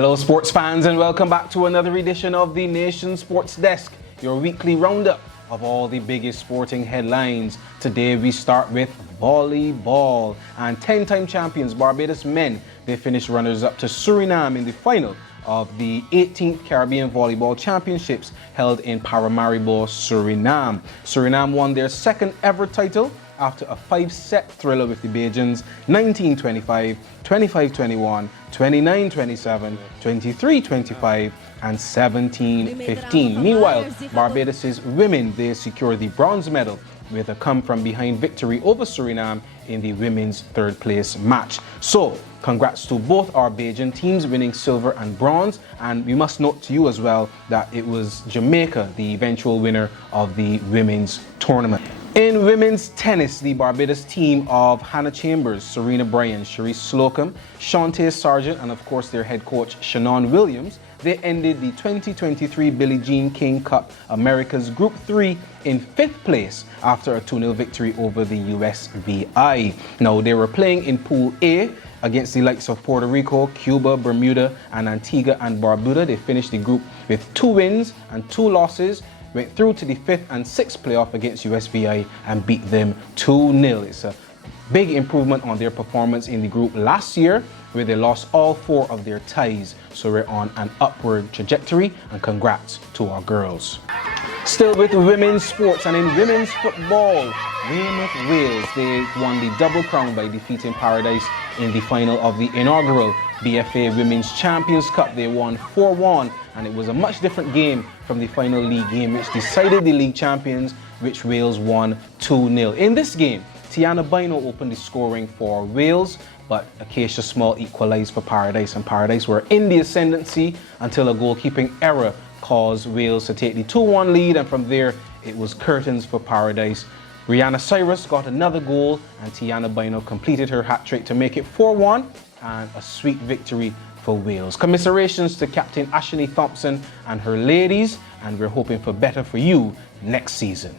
Hello sports fans, and welcome back to another edition of the Nation Sports Desk, your weekly roundup of all the biggest sporting headlines. Today we start with volleyball, and 10-time champions Barbados men, they finished runners-up to Suriname in the final of the 18th Caribbean Volleyball Championships held in Paramaribo, Suriname. Suriname won their second ever title after a 5-set thriller with the Bajans, 19-25, 25-21, 29-27, 23-25, and 17-15. Meanwhile, Barbados' women, they secured the bronze medal with a come-from-behind victory over Suriname in the women's third-place match. So, congrats to both our Bajan teams winning silver and bronze, and we must note to you as well that it was Jamaica, the eventual winner of the women's tournament. In women's tennis, the Barbados team of Hannah Chambers, Serena Bryan, Cherise Slocum, Shantae Sargent, and of course their head coach Shannon Williams, they ended the 2023 Billie Jean King Cup America's Group 3 in 5th place after a 2-0 victory over the USVI. Now, they were playing in Pool A against the likes of Puerto Rico, Cuba, Bermuda, and Antigua and Barbuda. They finished the group with 2 wins and 2 losses, went through to the 5th and 6th playoff against USVI and beat them 2-0. It's a big improvement on their performance in the group last year, where they lost all 4 of their ties. So we're on an upward trajectory, and congrats to our girls. Still with women's sports, and in women's football, Weymouth Wales, they won the double crown by defeating Paradise in the final of the inaugural BFA Women's Champions Cup. They won 4-1, and it was a much different game from the final league game, which decided the league champions, which Wales won 2-0. In this game, Tiana Bino opened the scoring for Wales, but Acacia Small equalized for Paradise, and Paradise were in the ascendancy until a goalkeeping error caused Wales to take the 2-1 lead, and from there it was curtains for Paradise. Rihanna Cyrus got another goal, and Tiana Bino completed her hat-trick to make it 4-1 and a sweet victory for Wales. Commiserations to Captain Ashani Thompson and her ladies, and we're hoping for better for you next season.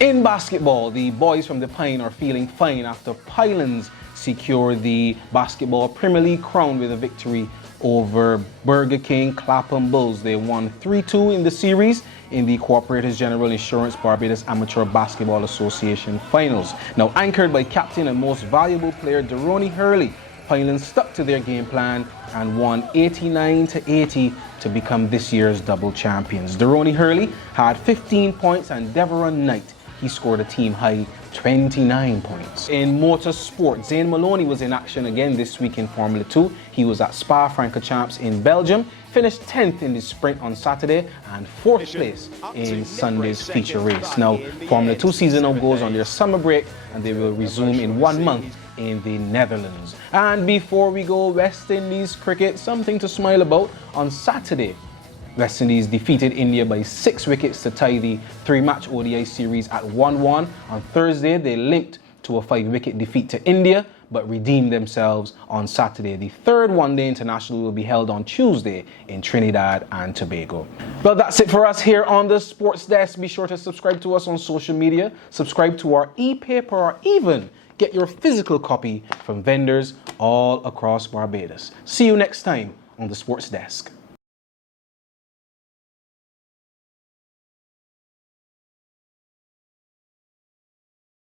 In basketball, the boys from the Pine are feeling fine after Pylons secured the Basketball Premier League crown with a victory over Burger King Clapham Bulls. They won 3-2 in the series in the Cooperators General Insurance Barbados Amateur Basketball Association finals. Now, anchored by captain and most valuable player Deroni Hurley, Pylons stuck to their game plan and won 89-80 to become this year's double champions. Deroni Hurley had 15 points, and Deveron Knight, he scored a team high 29 points. In motorsport, Zane Maloney was in action again this week in Formula 2. He was at Spa-Francorchamps in Belgium, finished 10th in the sprint on Saturday and 4th place in Sunday's feature race. Now, Formula 2 season now goes on their summer break, and they will resume in 1 month in the Netherlands. And before we go, West Indies cricket, something to smile about. On Saturday, West Indies defeated India by 6 wickets to tie the 3-match ODI series at 1-1. On Thursday, they limped to a 5-wicket defeat to India, but redeemed themselves on Saturday. The 3rd one-day international will be held on Tuesday in Trinidad and Tobago. Well, that's it for us here on the Sports Desk. Be sure to subscribe to us on social media, subscribe to our e-paper, or even get your physical copy from vendors all across Barbados. See you next time on the Sports Desk.